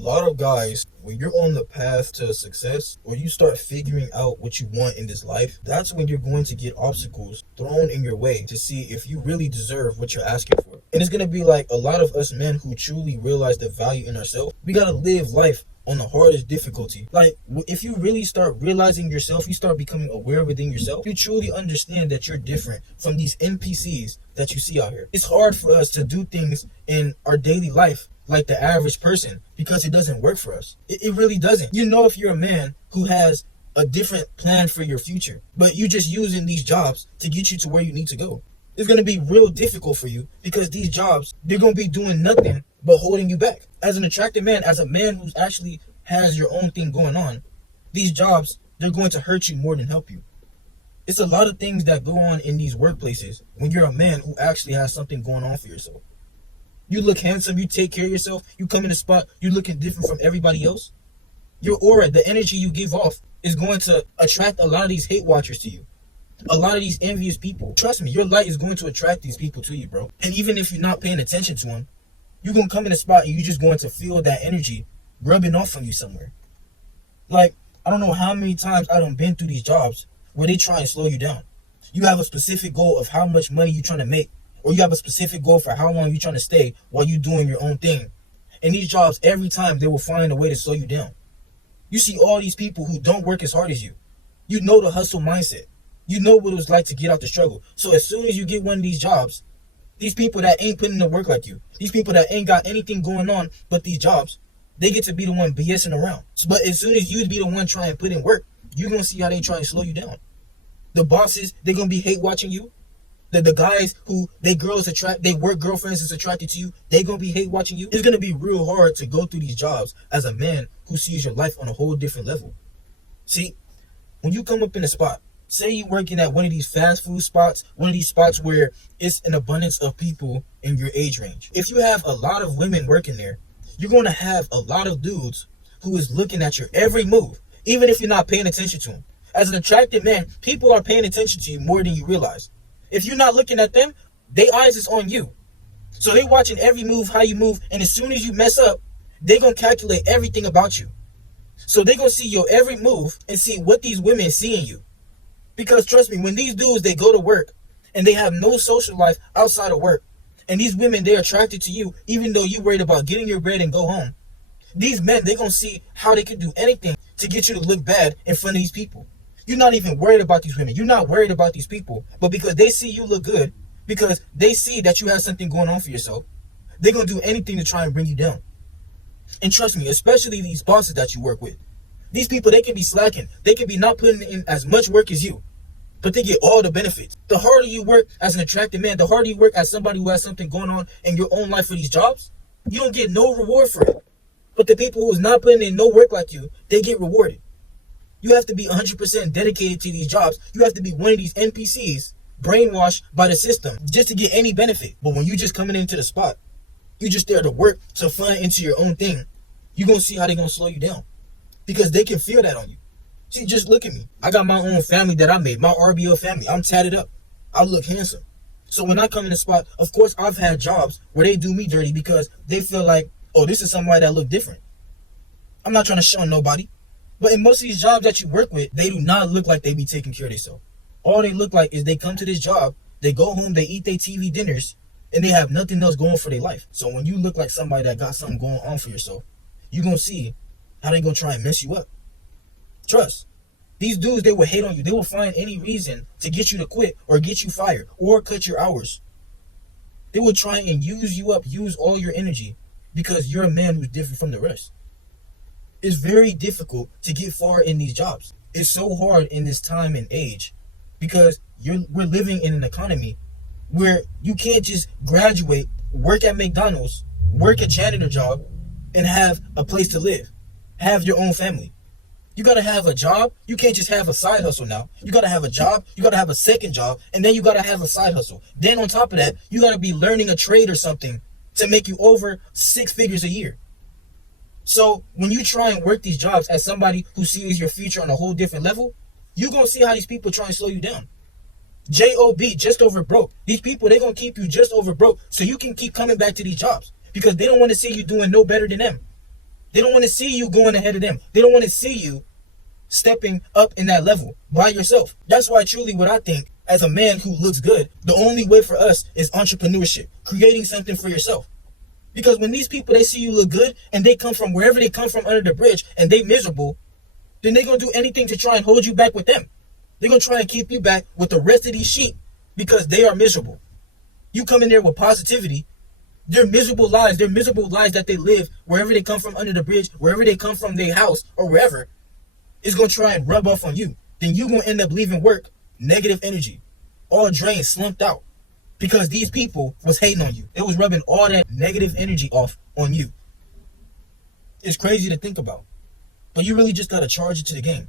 lot of guys, when you're on the path to success or you start figuring out what you want in this life, that's when you're going to get obstacles thrown in your way to see if you really deserve what you're asking for. And it's going to be like a lot of us men who truly realize the value in ourselves. We got to live life on the hardest difficulty. Like, if you really start realizing yourself, you start becoming aware within yourself, you truly understand that you're different from these NPCs that you see out here. It's hard for us to do things in our daily life like the average person because it doesn't work for us. It really doesn't. You know, if you're a man who has a different plan for your future, but you just using these jobs to get you to where you need to go, it's going to be real difficult for you because these jobs, they're going to be doing nothing but holding you back. As an attractive man, as a man who's actually has your own thing going on, these jobs, they're going to hurt you more than help you. It's a lot of things that go on in these workplaces when you're a man who actually has something going on for yourself. You look handsome, you take care of yourself, you come in a spot, you're looking different from everybody else. Your aura, the energy you give off is going to attract a lot of these hate watchers to you. A lot of these envious people. Trust me, your light is going to attract these people to you, bro. And even if you're not paying attention to them, you're going to come in a spot and you're just going to feel that energy rubbing off on you somewhere. Like, I don't know how many times I done been through these jobs where they try and slow you down. You have a specific goal of how much money you're trying to make, or you have a specific goal for how long you're trying to stay while you're doing your own thing. And these jobs, every time, they will find a way to slow you down. You see all these people who don't work as hard as you. You know the hustle mindset. You know what it was like to get out the struggle. So as soon as you get one of these jobs, these people that ain't putting in the work like you, these people that ain't got anything going on but these jobs, they get to be the one BSing around. But as soon as you be the one trying to put in work, you're going to see how they try and slow you down. The bosses, they're going to be hate watching you. The guys who they work girlfriends is attracted to you, they going to be hate watching you. It's going to be real hard to go through these jobs as a man who sees your life on a whole different level. See, when you come up in a spot, say you're working at one of these fast food spots, one of these spots where it's an abundance of people in your age range. If you have a lot of women working there, you're going to have a lot of dudes who is looking at your every move, even if you're not paying attention to them. As an attractive man, people are paying attention to you more than you realize. If you're not looking at them, their eyes is on you. So they're watching every move, how you move, and as soon as you mess up, they're going to calculate everything about you. So they're going to see your every move and see what these women see in you. Because trust me, when these dudes, they go to work and they have no social life outside of work, and these women, they're attracted to you, even though you're worried about getting your bread and go home, these men, they're going to see how they can do anything to get you to look bad in front of these people. You're not even worried about these women. You're not worried about these people. But because they see you look good, because they see that you have something going on for yourself, they're going to do anything to try and bring you down. And trust me, especially these bosses that you work with. These people, they can be slacking. They can be not putting in as much work as you, but they get all the benefits. The harder you work as an attractive man, the harder you work as somebody who has something going on in your own life for these jobs, you don't get no reward for it. But the people who's not putting in no work like you, they get rewarded. You have to be 100% dedicated to these jobs. You have to be one of these NPCs brainwashed by the system just to get any benefit. But when you just coming into the spot, you just there to work, to fund into your own thing, you're going to see how they're going to slow you down. Because they can feel that on you. See, just look at me. I got my own family that I made, my RBO family. I'm tatted up. I look handsome. So when I come in the spot, of course, I've had jobs where they do me dirty because they feel like, oh, this is somebody that look different. I'm not trying to shun nobody. But in most of these jobs that you work with, they do not look like they be taking care of themselves. All they look like is they come to this job, they go home, they eat their TV dinners, and they have nothing else going for their life. So when you look like somebody that got something going on for yourself, you're going to see how they going to try and mess you up. Trust. These dudes, they will hate on you. They will find any reason to get you to quit or get you fired or cut your hours. They will try and use you up, use all your energy because you're a man who's different from the rest. It's very difficult to get far in these jobs. It's so hard in this time and age because we're living in an economy where you can't just graduate, work at McDonald's, work a janitor job, and have a place to live, have your own family. You got to have a job. You can't just have a side hustle now. You got to have a job. You got to have a second job. And then you got to have a side hustle. Then on top of that, you got to be learning a trade or something to make you over 6 figures a year. So when you try and work these jobs as somebody who sees your future on a whole different level, you're going to see how these people try and slow you down. J-O-B, just over broke. These people, they're going to keep you just over broke so you can keep coming back to these jobs because they don't want to see you doing no better than them. They don't want to see you going ahead of them. They don't want to see you stepping up in that level by yourself. That's why truly what I think, as a man who looks good, the only way for us is entrepreneurship, creating something for yourself. Because when these people, they see you look good and they come from wherever they come from under the bridge and they miserable, then they're going to do anything to try and hold you back with them. They're going to try and keep you back with the rest of these sheep because they are miserable. You come in there with positivity, their miserable lives that they live wherever they come from under the bridge, wherever they come from their house or wherever, is going to try and rub off on you. Then you're going to end up leaving work, negative energy, all drained, slumped out. Because these people was hating on you. It was rubbing all that negative energy off on you. It's crazy to think about. But you really just got to charge it to the game.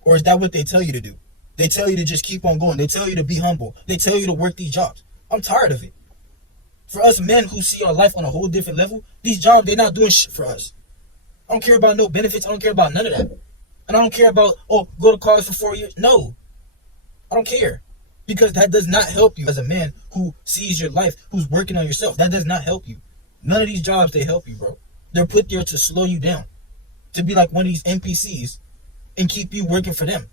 Or is that what they tell you to do? They tell you to just keep on going. They tell you to be humble. They tell you to work these jobs. I'm tired of it. For us men who see our life on a whole different level, these jobs, they're not doing shit for us. I don't care about no benefits. I don't care about none of that. And I don't care about, oh, go to college for 4 years. No. I don't care. Because that does not help you as a man who sees your life, who's working on yourself. That does not help you. None of these jobs, they help you, bro. They're put there to slow you down. To be like one of these NPCs and keep you working for them.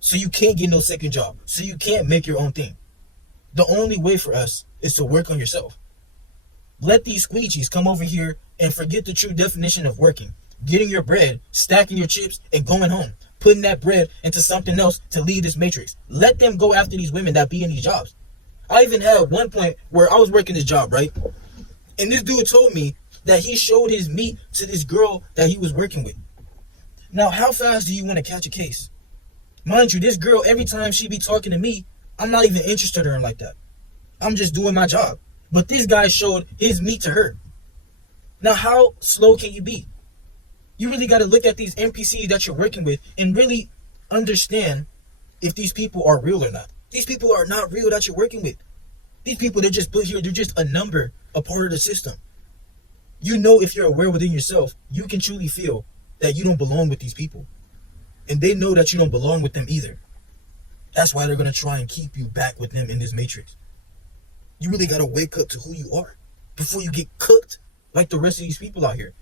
So you can't get no second job. So you can't make your own thing. The only way for us is to work on yourself. Let these squeegees come over here and forget the true definition of working. Getting your bread, stacking your chips, and going home. Putting that bread into something else to leave this matrix. Let them go after these women that be in these jobs. I even had one point where I was working this job, right? And this dude told me that he showed his meat to this girl that he was working with. Now, how fast do you want to catch a case? Mind you, this girl, every time she be talking to me, I'm not even interested in her like that. I'm just doing my job. But this guy showed his meat to her. Now, how slow can you be? You really got to look at these NPCs that you're working with and really understand if these people are real or not. These people are not real that you're working with. These people, they're just put here. They're just a number, a part of the system. You know, if you're aware within yourself, you can truly feel that you don't belong with these people. And they know that you don't belong with them either. That's why they're going to try and keep you back with them in this matrix. You really got to wake up to who you are before you get cooked like the rest of these people out here.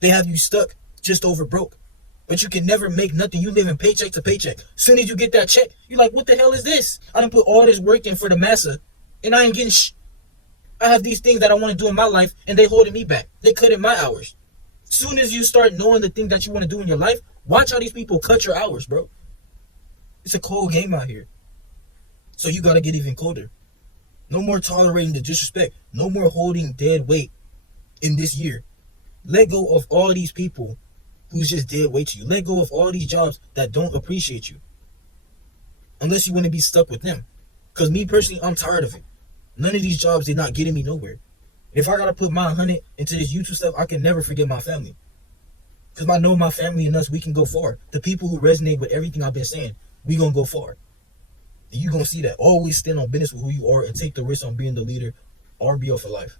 They have you stuck just over broke. But you can never make nothing. You live in paycheck to paycheck. Soon as you get that check, you're like, what the hell is this? I done put all this work in for the massa, and I ain't getting I have these things that I want to do in my life, and they holding me back. They cutting my hours. Soon as you start knowing the thing that you want to do in your life, watch how these people cut your hours, bro. It's a cold game out here. So you got to get even colder. No more tolerating the disrespect. No more holding dead weight in this year. Let go of all these people who's just dead weight to you. Let go of all these jobs that don't appreciate you. Unless you want to be stuck with them. Because me personally, I'm tired of it. None of these jobs, they're not getting me nowhere. If I got to put my 100 into this YouTube stuff, I can never forget my family. Because I know my family and us, we can go far. The people who resonate with everything I've been saying, we going to go far. And you going to see that. Always stand on business with who you are and take the risk on being the leader. RBO for life.